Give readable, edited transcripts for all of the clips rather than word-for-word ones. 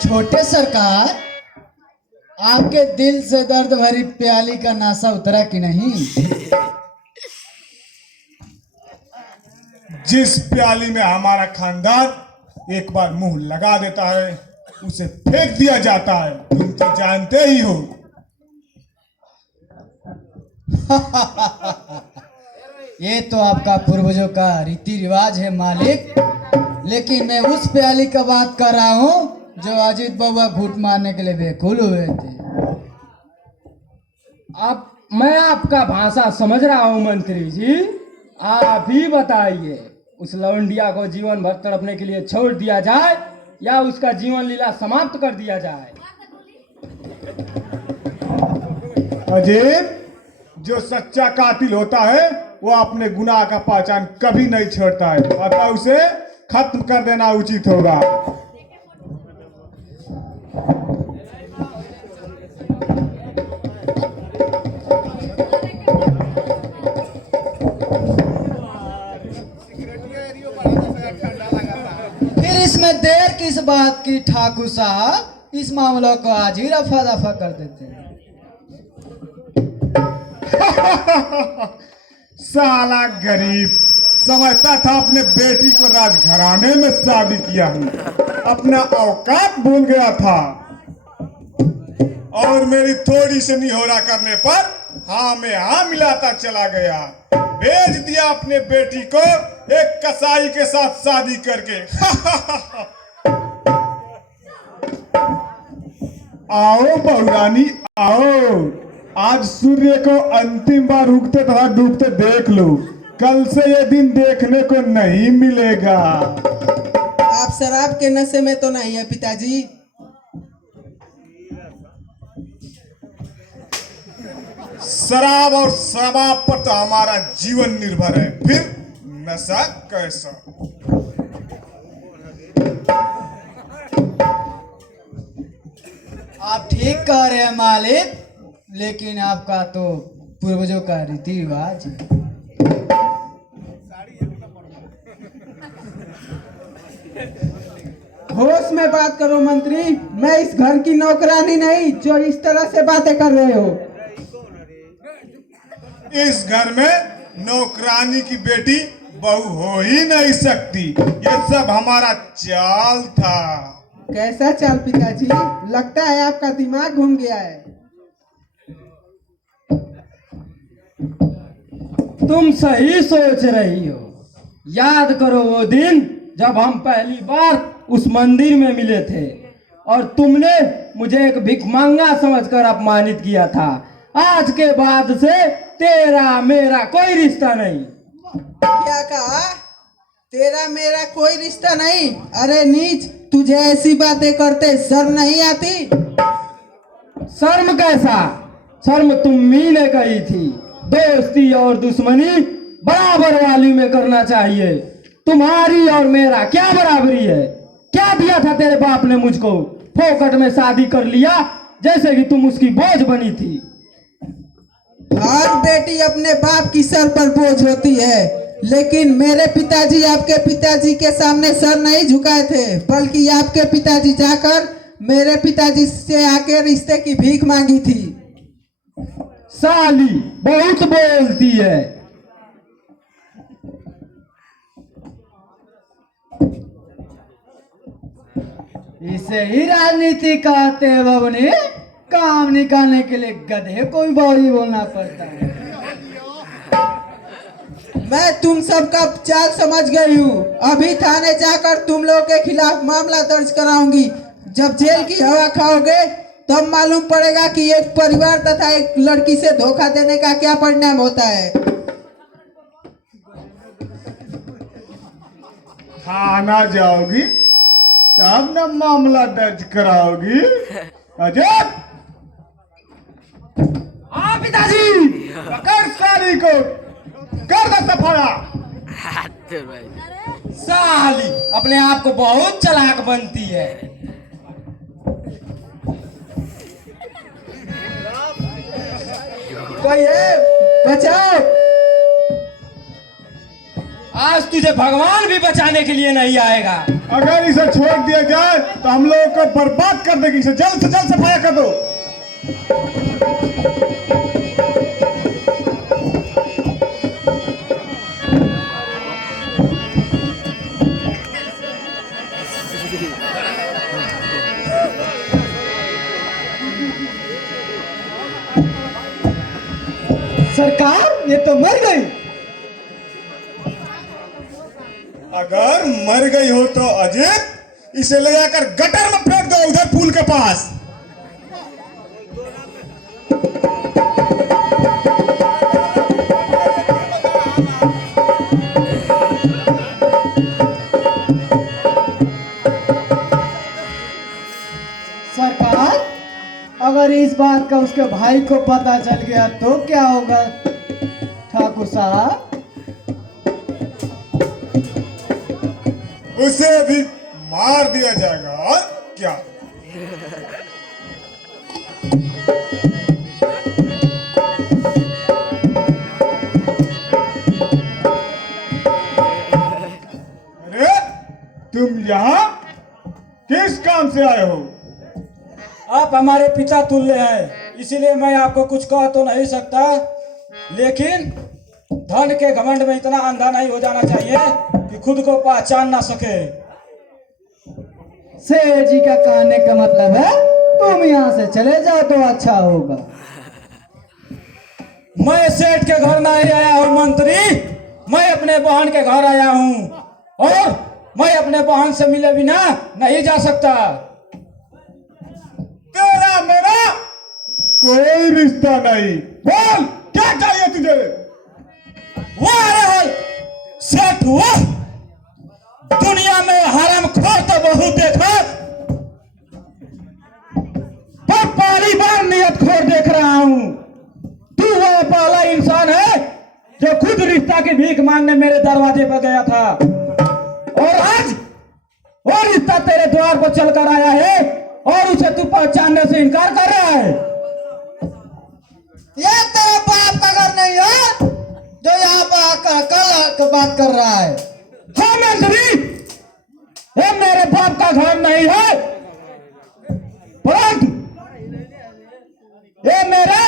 छोटे सरकार, आपके दिल से दर्द भरी प्याली का नासा उतरा कि नहीं? जिस प्याली में हमारा खानदान एक बार मुंह लगा देता है उसे फेंक दिया जाता है, तुम तो जानते ही हो। ये तो आपका पूर्वजों का रीति रिवाज है मालिक, लेकिन मैं उस प्याली का बात कर रहा हूँ जो अजीत बाबा घूट मारने के लिए बेकुल हुए थे। मैं आपका भाषा समझ रहा हूँ मंत्री जी, आप ही बताइए, उस लौंडिया को जीवन भर तड़पने के लिए छोड़ दिया जाए या उसका जीवन लीला समाप्त कर दिया जाए? अजीत, जो सच्चा कातिल होता है वो अपने गुनाह का पहचान कभी नहीं छोड़ता है, अतः उसे खत्म कर देना उचित होगा। फिर इसमें देर किस बात की ठाकुर साहब, इस मामलों को आज ही रफा दफा कर देते हैं। साला गरीब समझता था अपने बेटी को राजघराने में शादी किया हूँ, अपना औकात भूल गया था और मेरी थोड़ी सी निहोरा करने पर हाँ में हाँ मिलाता चला गया। भेज दिया अपने बेटी को एक कसाई के साथ शादी करके। आओ बहुरानी आओ, आज सूर्य को अंतिम बार उगते तथा डूबते देख लो, कल से ये दिन देखने को नहीं मिलेगा। आप शराब के नशे में तो नहीं है पिताजी? शराब और शराब पर तो हमारा जीवन निर्भर है, फिर नशा कैसा? आप ठीक कह रहे हैं मालिक, लेकिन आपका तो पूर्वजों का रीति रिवाज है। होश में बात करो मंत्री, मैं इस घर की नौकरानी नहीं जो इस तरह से बातें कर रहे हो। इस घर में नौकरानी की बेटी बहू हो ही नहीं सकती, ये सब हमारा चाल था। कैसा चाल पिताजी? लगता है आपका दिमाग घूम गया है। तुम सही सोच रही हो। याद करो वो दिन जब हम पहली बार उस मंदिर में मिले थे और तुमने मुझे एक भिखमंगा समझकर अपमानित किया था। आज के बाद से तेरा मेरा कोई रिश्ता नहीं। क्या कहा? तेरा मेरा कोई रिश्ता नहीं? अरे नीच, तुझे ऐसी बातें करते शर्म नहीं आती? शर्म कैसा? शर्म तुम ही ने कही थी, दोस्ती और दुश्मनी बराबर वाली में करना चाहिए। तुम्हारी और मेरा क्या बराबरी है? क्या दिया था तेरे बाप ने मुझको? फोकट में शादी कर लिया जैसे कि तुम उसकी बोझ बनी थी। हर बेटी अपने बाप की सर पर बोझ होती है, लेकिन मेरे पिताजी आपके पिताजी के सामने सर नहीं झुकाए थे, बल्कि आपके पिताजी जाकर मेरे पिताजी से आके रिश्ते की भीख मांगी थी। साली बहुत बोलती है। इसे ही राजनीति कहते हैं बबनी। काम निकालने के लिए गधे को भी बावली बोलना पड़ता है। मैं तुम सबका चाल समझ गई हूँ। अभी थाने जाकर तुम लोगों के खिलाफ मामला दर्ज कराऊंगी। जब जेल की हवा खाओगे तब मालूम पड़ेगा कि एक परिवार तथा एक लड़की से धोखा देने का क्या परिणाम होता है। थाना जाओगी तब न मामला दर्ज कराओगी। अजय हाँ पिताजी। पकड़ साली को, कर दो सफाया। साली अपने आप को बहुत चालाक बनती है। कोई है? बचाओ। आज तुझे भगवान भी बचाने के लिए नहीं आएगा। अगर इसे छोड़ दिया जाए तो हम लोगों को बर्बाद कर देगी। इसे जल्द से जल्द सफाया कर दो। सरकार ये तो मर गई। अगर मर गई हो तो अजीत इसे ले जाकर गटर में फेंक दो, उधर पुल के पास। सरकार अगर इस बात का उसके भाई को पता चल गया तो क्या होगा ठाकुर साहब? उसे भी मार दिया जाएगा। और क्या? अरे तुम यहाँ किस काम से आए हो? आप हमारे पिता तुल्य हैं, इसीलिए मैं आपको कुछ कह तो नहीं सकता, लेकिन धन के घमंड में इतना अंधा नहीं हो जाना चाहिए कि खुद को पहचान ना सके। सेठ जी का कहने का मतलब है तुम यहाँ से चले जाओ तो अच्छा होगा। मैं सेठ के घर नहीं आया हूँ मंत्री, मैं अपने बहन के घर आया हूँ और मैं अपने बहन से मिले बिना नहीं जा सकता। तेरा मेरा कोई रिश्ता नहीं। बोल क्या चाहिए तुझे? वाह सेठ वाह, दुनिया में हरामखोर तो बहुत देखा, पर पहली बार नियतखोर देख रहा हूँ। तू वो पहला इंसान है जो खुद रिश्ता की भीख मांगने मेरे दरवाजे पर गया था और आज वो रिश्ता तेरे द्वार पर चलकर आया है और उसे तू पहचानने से इनकार कर रहा है। ये तेरा बाप का घर नहीं है जो यहाँ पर आकर कल बात कर रहा है। हाँ मंत्री, ये मेरे बाप का घर नहीं है, परंतु ये मेरे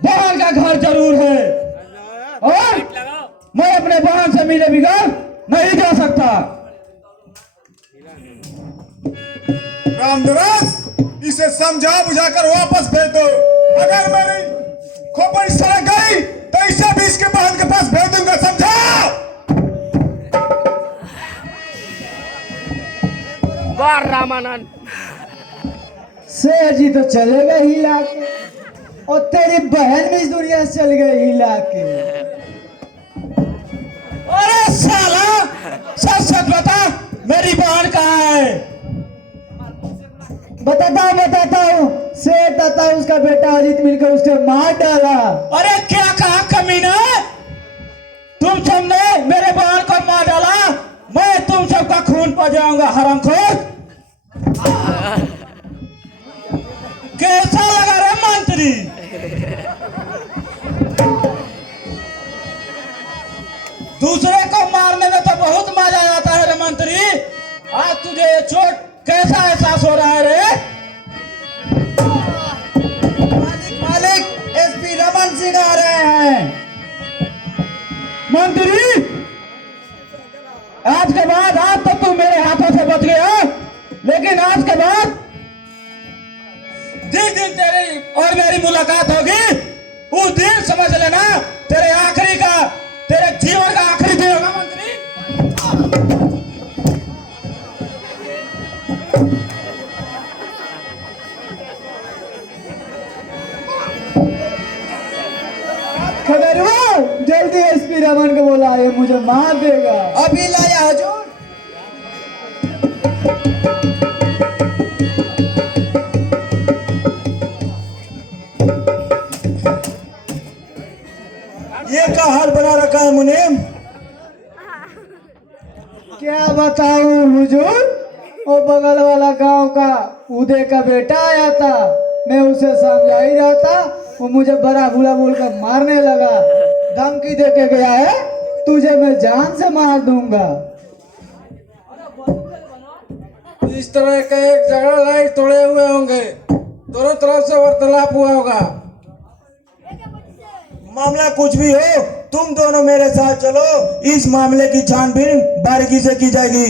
बहन का घर जरूर है और मैं अपने बहन से मिले बिगड़ नहीं जा सकता। रामदास इसे समझा बुझाकर वापस भेज दो। अगर मेरी खोपड़ी सड़क गई तो इसे भी इसके बहन के पास भेज दूंगा, समझा? वाह रामानंद। सेठ जी तो चले गए हिला के और तेरी बहन भी इस दुनिया से चल गई हिला के। अरे साला सच सच बता, मेरी बहन कहाँ है? बताता हूँ सेठ तथा उसका बेटा अजीत मिलकर उसके मार डाला। अरे क्या कहा कमीना, तुम सबने मेरे बहन को मार डाला, मैं तुम सबका खून पर जाऊंगा हरामखोर। कैसा लगा रे मंत्री? दूसरे को मारने में तो बहुत मजा आता है रे मंत्री, आज तुझे ये चोट कैसा एहसास हो रहा है रे? मालिक एसपी रमन सिंह आ रहे हैं। मंत्री आज के बाद, आज तो तू मेरे हाथों से बच गया, लेकिन आज के बाद जिस दिन तेरी और मेरी मुलाकात होगी उस दिन समझ लेना तेरे आखिरी का तेरे जीवन का आखिरी दिन होगा मंत्री। खबरवा जल्दी एसपी रमन को बोला, ये मुझे मार देगा। अभी लाया हुजूर। ये क्या हाल बना रखा है मुनीम? क्या बताऊं हुजूर, वो बगल वाला गांव का उदय का बेटा आया था, मैं उसे समझा ही रहा था, वो मुझे बड़ा बुरा बोलकर मारने लगा, धमकी दे के गया है तुझे मैं जान से मार दूंगा। इस तरह का एक झगड़ा लड़ाई तोड़े हुए होंगे, दोनों तरफ से वार्तालाप हुआ होगा। मामला कुछ भी हो, तुम दोनों मेरे साथ चलो, इस मामले की छानबीन बारीकी से की जाएगी।